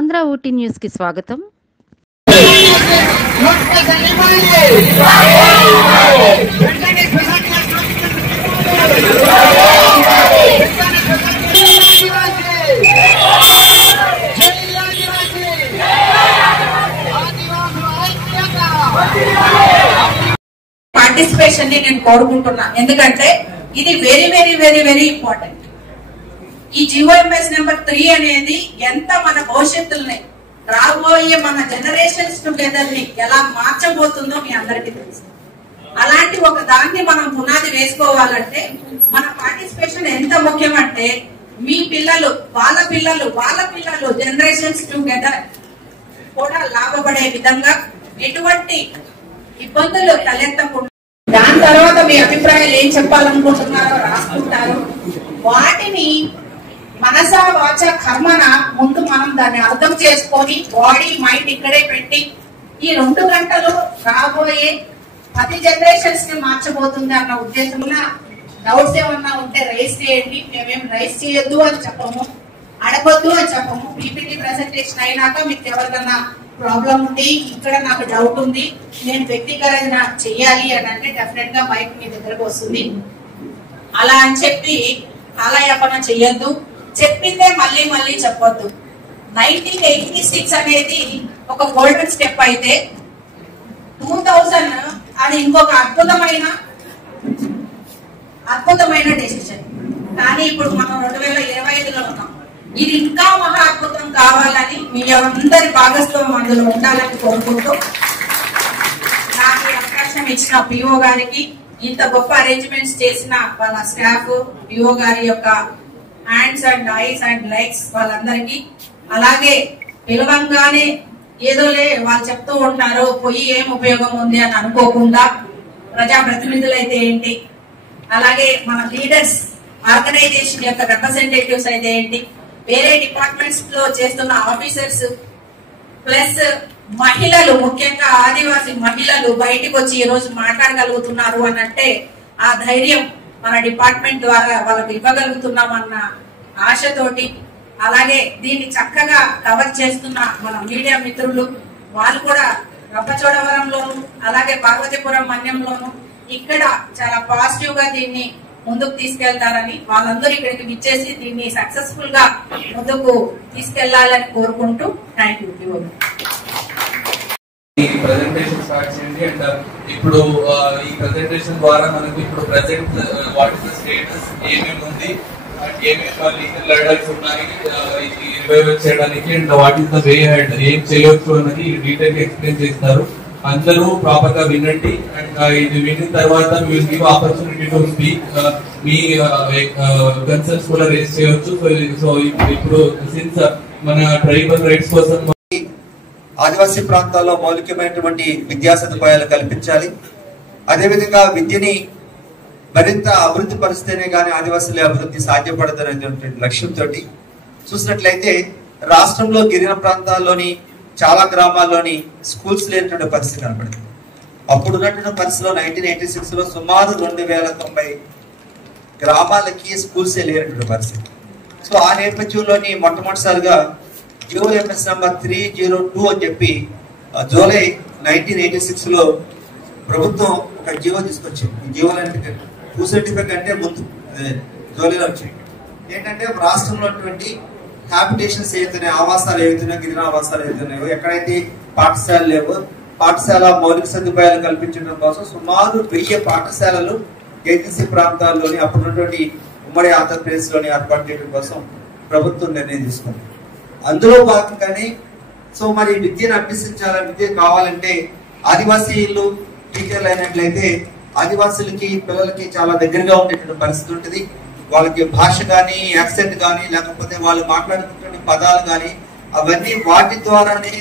Andhra Ooty news కి స్వాగతం. Participation ని నేను కోరుకుంటున్నా. ఎందుకంటే ఇది very very very very important. ఈ GOMS నెంబర్ 3 అనేది ఎంత మన భవిష్యత్తుల్ని రాబోయే మన జనరేషన్స్ టుగెదర్ ని ఎలా మార్చబోతుందో మీ అందరికీ తెలుసు. అలాంటి ఒక దాన్ని మనం పునాది వేసుకోవాలంటే మన పార్టిసిపేషన్ ఎంత ముఖ్యమంటే మీ పిల్లలు వాళ్ళ పిల్లలు జనరేషన్స్ టుగెదర్ కూడా లాభపడే విధంగా ఎటువంటి ఇబ్బందులు తలెత్తకుండా దాని తర్వాత మీ అభిప్రాయాలు ఏం చెప్పాలనుకుంటున్నారో రాసుకుంటారు. వాటిని మనసా వాచ కర్మన ముందు మనం దాన్ని అర్థం చేసుకొని బాడీ మైండ్ ఇక్కడే పెట్టి ఈ 2 గంటలు రాబోయే 10 జనరేషన్స్ ని మార్చబోతుంది అన్న ఉద్దేశంలో డౌట్స్ ఏమన్నా ఉంటే రైస్ చేయండి. మేమేం రైస్ చేయొద్దు అని చెప్పము, అడగొద్దు అని చెప్పము. పీపీటీ ప్రెసెంటేషన్ అయినాక మీకు ఎవరికన్నా ప్రాబ్లం ఉంది, ఇక్కడ నాకు డౌట్ ఉంది, నేను వ్యక్తిగతంగా చెయ్యాలి అని అంటే డెఫినెట్ గా మైక్ మీ దగ్గరకు వస్తుంది. అలా అని చెప్పి కాలయాపన చెయ్యొద్దు, చెప్పిందే మళ్ళీ మళ్ళీ చెప్పొద్దు. 1986 అనేది ఒక గోల్డెన్ స్టెప్ అయితే 2000 అది ఇంకొక అద్భుతమైన డెసిషన్. కానీ ఇప్పుడు మనం 2025లో ఉన్నాం. ఇది ఇంకా మహా అద్భుతం కావాలని మీ అందరి భాగస్వామ్యం అందులో ఉండాలని కోరుకుంటూ నాకు అవకాశం ఇచ్చిన పిఓ గారికి, ఇంత గొప్ప అరేంజ్మెంట్స్ చేసిన వాళ్ళ స్టాఫ్, పిఓ గారి యొక్క hands and ice and legs వాళ్ళందరికీ, అలాగే పిలవంగానే ఏదోలే వాళ్ళు చెప్తూ ఉంటారు పోయి ఏం ఉపయోగం ఉంది అని అనుకోకుండా ప్రజాప్రతినిధులు అయితే ఏంటి, అలాగే మన లీడర్స్ ఆర్గనైజేషన్ యొక్క రిప్రజెంటేటివ్స్ అయితే ఏంటి, వేరే డిపార్ట్మెంట్స్ లో చేస్తున్న ఆఫీసర్స్ ప్లస్ మహిళలు, ముఖ్యంగా ఆదివాసీ మహిళలు బయటకు వచ్చి ఈ రోజు మాట్లాడగలుగుతున్నారు అని అంటే ఆ ధైర్యం మన డిపార్ట్మెంట్ ద్వారా వాళ్ళకి ఇవ్వగలుగుతున్నామన్న ఆశతోటి, అలాగే దీన్ని చక్కగా కవర్ చేస్తున్న మన మీడియా మిత్రులు వాళ్ళు కూడా రంపచోడవరంలోను అలాగే పార్వతీపురం మన్యంలోను ఇక్కడ చాలా పాజిటివ్ గా దీన్ని ముందుకు తీసుకెళ్తారని, వాళ్ళందరూ ఇక్కడికి విచ్చేసి దీన్ని సక్సెస్ఫుల్ గా ముందుకు తీసుకెళ్లాలని కోరుకుంటూ థ్యాంక్ యూ. ప్రెజెంటేషన్ స్టార్ట్ చేయండి. అండ్ ఇప్పుడు ఈ ప్రెజెంటేషన్ ద్వారా మనకు ఇప్పుడు present what is the status, ఏమేమి ఉంది, ఏమేమి లీగల్ హర్డల్స్ ఉన్నాయి రివైవ్ చేయడానికి, and what is the way head, ఏం చేయొచ్చు అన్నది డీటెయిల్ గా ఎక్స్ప్లెయిన్ చేస్తారు. అందరూ ప్రాపర్ గా వినండి. అండ్ ఇది విన్న తర్వాత మీ will give opportunity to speak, మీ కన్సర్న్స్ కూడా రేస్ చేయొచ్చు. సో ఇప్పుడు సిన్స్ మన ట్రైబల్ రైట్స్ కోసం ఆదివాసీ ప్రాంతాల్లో మౌలికమైనటువంటి విద్యా సదుపాయాలు కల్పించాలి. అదేవిధంగా విద్యని మరింత అభివృద్ధి పరిస్తేనే కానీ ఆదివాసీల అభివృద్ధి సాధ్యపడదనేటువంటి లక్ష్యంతో చూసినట్లయితే రాష్ట్రంలో గిరిజన ప్రాంతాల్లోని చాలా గ్రామాల్లోని స్కూల్స్ లేనటువంటి పరిస్థితి కనపడింది. అప్పుడు ఉన్నటువంటి పరిస్థితిలో 1986లో సుమారు 2090 గ్రామాలకి స్కూల్స్ లేనటువంటి పరిస్థితి. సో ఆ నేపథ్యంలోని మొట్టమొదటిసారిగా GOMS నెంబర్ 302 అని చెప్పి జూలై 1986లో ప్రభుత్వం ఒక జీవో తీసుకొచ్చింది. ఈ జీవో 275 కంటే ముందు జూలైలో వచ్చింది. ఏంటంటే రాష్ట్రంలో ఉన్నటువంటి హ్యాబిటేషన్స్ ఏవైతున్నాయో, ఆవాసాలు ఏవైతున్నాయో, గిరిజన ఆవాసాలు ఏవైతున్నాయో, ఎక్కడైతే పాఠశాలలు లేవో పాఠశాల మౌలిక సదుపాయాలు కల్పించడం కోసం సుమారు 1000 పాఠశాలలు ఏజెన్సీ ప్రాంతాల్లోని అప్పుడున్నటువంటి ఉమ్మడి ఆంధ్రప్రదేశ్ లోని ఏర్పాటు చేయడం కోసం ప్రభుత్వం నిర్ణయం తీసుకుంది. అందులో భాగంగానే సో మరి విద్యను అభ్యసించాలని, విద్య కావాలంటే ఆదివాసీలు టీచర్లు అయినట్లయితే ఆదివాసులకి పిల్లలకి చాలా దగ్గరగా ఉండేటువంటి పరిస్థితి ఉంటుంది. వాళ్ళకి భాష కానీ, యాక్సెంట్ కానీ, లేకపోతే వాళ్ళు మాట్లాడుతున్న పదాలు కానీ అవన్నీ వాటి ద్వారానే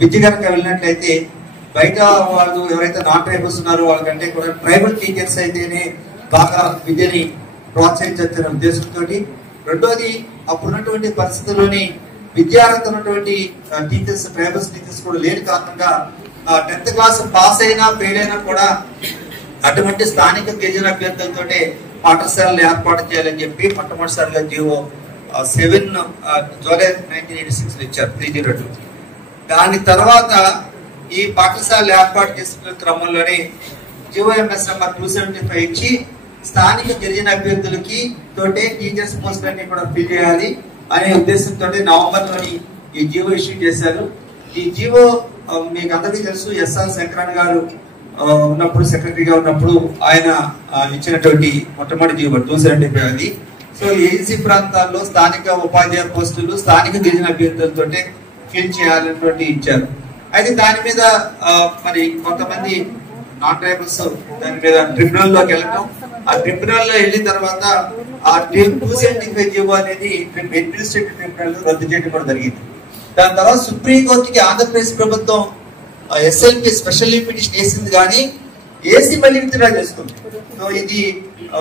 విద్య కనుక వెళ్ళినట్లయితే బయట వాళ్ళు ఎవరైతే నాన్ ట్రైబల్స్ ఉన్నారో వాళ్ళకంటే కూడా ట్రైబల్ టీచర్స్ అయితేనే బాగా విద్యని ప్రోత్సహించవచ్చనే ఉద్దేశంతో, రెండోది అప్పుడున్నటువంటి పరిస్థితుల్లోని విద్యార్హత ఉన్నటువంటి టీచర్స్, ట్రైబల్స్ టీచర్స్ కూడా లేని కారణంగా 10th క్లాస్ పాస్ అయినా ఫెయిల్ అయినా కూడా అటువంటి స్థానిక గిరిజన అభ్యర్థులతో పాఠశాలలు ఏర్పాటు చేయాలని చెప్పి మొట్టమొదటిసారిగా జీవో 7 జూలై 1986 ఇచ్చారు 302. దాని తర్వాత ఈ పాఠశాలలు ఏర్పాటు చేసుకున్న క్రమంలోనే GOMS నెంబర్ 275 ఇచ్చి స్థానిక గిరిజన అభ్యర్థులకి తోటే టీచర్స్ పోస్టులన్నీ కూడా ఫిల్ చేయాలి అనే ఉద్దేశంతో నవంబర్లోని ఈ జీవో ఇష్యూ చేశారు. ఈ జీవో మీకు అందరికీ తెలుసు, SR శంకరన్ గారు ఉన్నప్పుడు సెక్రటరీగా ఉన్నప్పుడు ఆయన ఇచ్చినటువంటి మొట్టమొదటి జీవో 275 అది. సో ఏజెన్సీ ప్రాంతాల్లో స్థానిక ఉపాధ్యాయ పోస్టులు స్థానిక గిరిజన అభ్యర్థులతో ఫిల్ చేయాలన్నటువంటి ఇచ్చారు. అయితే దాని మీద మరి కొంతమంది నాన్ ట్రైబల్స్ దాని మీద ట్రిబ్యునల్ లోకి వెళ్ళటం, ఆ ట్రిబ్యునల్ లో వెళ్ళిన తర్వాత ఆ 275 జీవో అనేది అడ్మినిస్ట్రేటివ్ ట్రిబ్యునల్ రద్దు చేయడం కూడా జరిగింది. దాని తర్వాత సుప్రీం కోర్టుకి ఆంధ్రప్రదేశ్ ప్రభుత్వం SLP స్పెషల్ పిటిషన్ వేసింది, కానీ ఏసీ మళ్ళీ విత్డ్రా చేసుకుంది. సో ఇది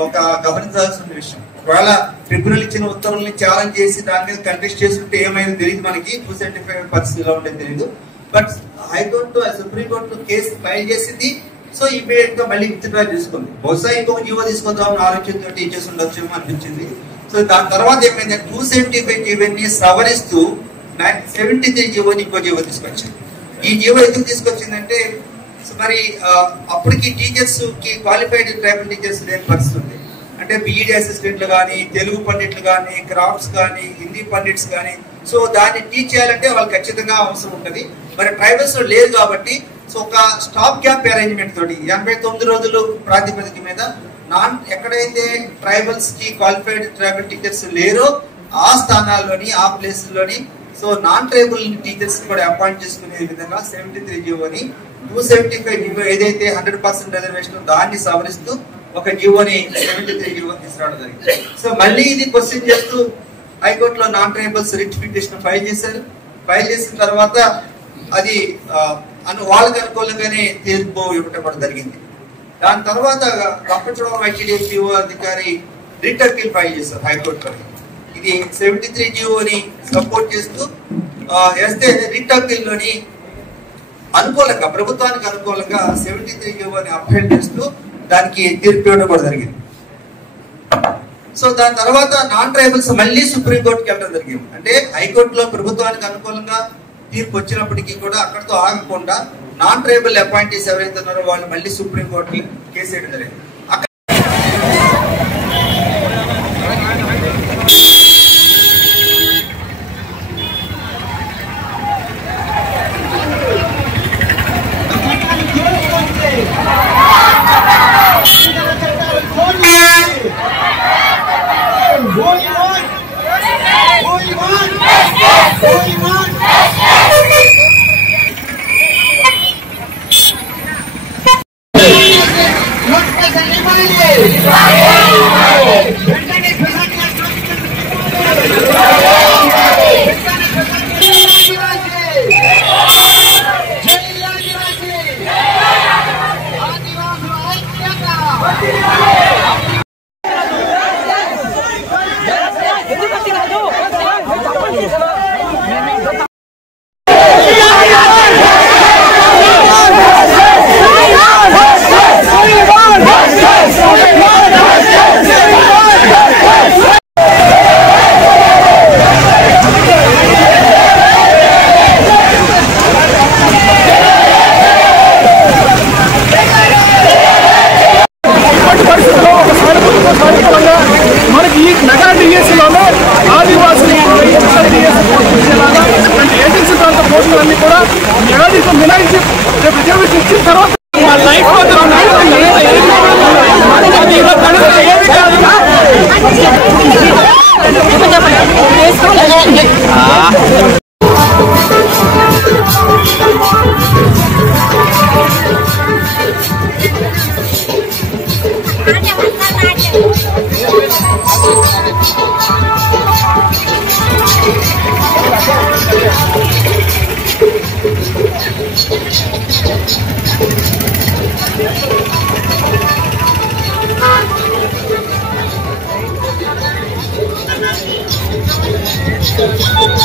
ఒక గమనించాల్సిన విషయం. ఒకవేళ ట్రిబ్యునల్ ఇచ్చిన ఉత్తర్వుల్ని ఛాలెంజ్ చేసి దాని మీద కంటెస్ట్ చేస్తుంటే ఏమైనా తెలియదు, మనకి 275 పరిస్థితిలో ఉండేది తెలియదు. But high court supreme court case file చేసింది. సో ఇమీడియట్ గా మళ్ళీ విత్డ్రా చేసుకుంది. బహుశా ఇంకొక జీవో తీసుకుందామని ఆలోచనతో చేసి ఉండొచ్చేమో అనిపించింది. సో దాని తర్వాత ఏమైందంటే 275 జీవోని సవరిస్తూ 73 జీవోని ఇంకో జీవో తీసుకొచ్చింది. ఈ జీవో ఎందుకు తీసుకొచ్చిందంటే మరి అప్పటికి టీచర్స్ కి క్వాలిఫైడ్ ట్రైబల్ టీచర్స్ లేని పరిస్థితి ఉంది. అంటే BEd అసిస్టెంట్లు కానీ, తెలుగు పండిట్లు కానీ, క్రాఫ్ట్స్ కానీ, హిందీ పండిట్స్ కానీ, సో దాన్ని టీచ్ చేయాలంటే వాళ్ళకి ఖచ్చితంగా అవసరం ఉంటుంది. మరి ట్రైబల్స్ లో లేదు కాబట్టి సో ఒక స్టాప్ గ్యాప్ అరేంజ్మెంట్ తోటి 89 రోజులు ప్రాతిపదిక మీద ఎక్కడైతే ట్రైబల్స్ కి క్వాలిఫైడ్ ట్రైబల్ టీచర్స్ లేరో ఆ స్థానాల్లోని ఆ ప్లేసుల్లోని సో నాన్ ట్రైబల్ టీచర్స్ కూడా అపాయింట్ చేసుకునే విధంగా 73 జీవోని 275 జీవో ఏదైతే 100% రిజర్వేషన్ దాన్ని సవరిస్తూ ఒక జీవోని 73 జీవో తీసుకురావడం జరిగింది. సో మళ్ళీ ఇది క్వశ్చన్ చేస్తూ హైకోర్టులో non tribals writ petition file చేశారు. ఫైల్ చేసిన తర్వాత అది వాళ్ళకి అనుకూలంగానే తీర్పు ఇవ్వటం కూడా జరిగింది. దాని తర్వాత రంపచోడవరం ITDF అధికారి రిట్ అప్పీల్ ఫైల్ చేశారు హైకోర్టులో. ఇది 73 జీవోని సపోర్ట్ చేస్తూ వేస్తే రిట్ అప్పీల్ లోని అనుకూలంగా ప్రభుత్వానికి అనుకూలంగా 73 జీవోని అప్పీల్ చేస్తూ దానికి తీర్పు ఇవ్వడం కూడా జరిగింది. సో దాని తర్వాత నాన్ ట్రైబల్స్ మళ్ళీ సుప్రీంకోర్టుకి వెళ్ళడం జరిగింది. అంటే హైకోర్టులో ప్రభుత్వానికి అనుకూలంగా తీర్పు వచ్చినప్పటికీ కూడా అక్కడితో ఆగకుండా నాన్ ట్రైబల్ అపాయింటీస్ ఎవరైతే ఉన్నారో వాళ్ళు మళ్ళీ సుప్రీంకోర్టుకి కేసు వేయడం జరిగింది. Thank you.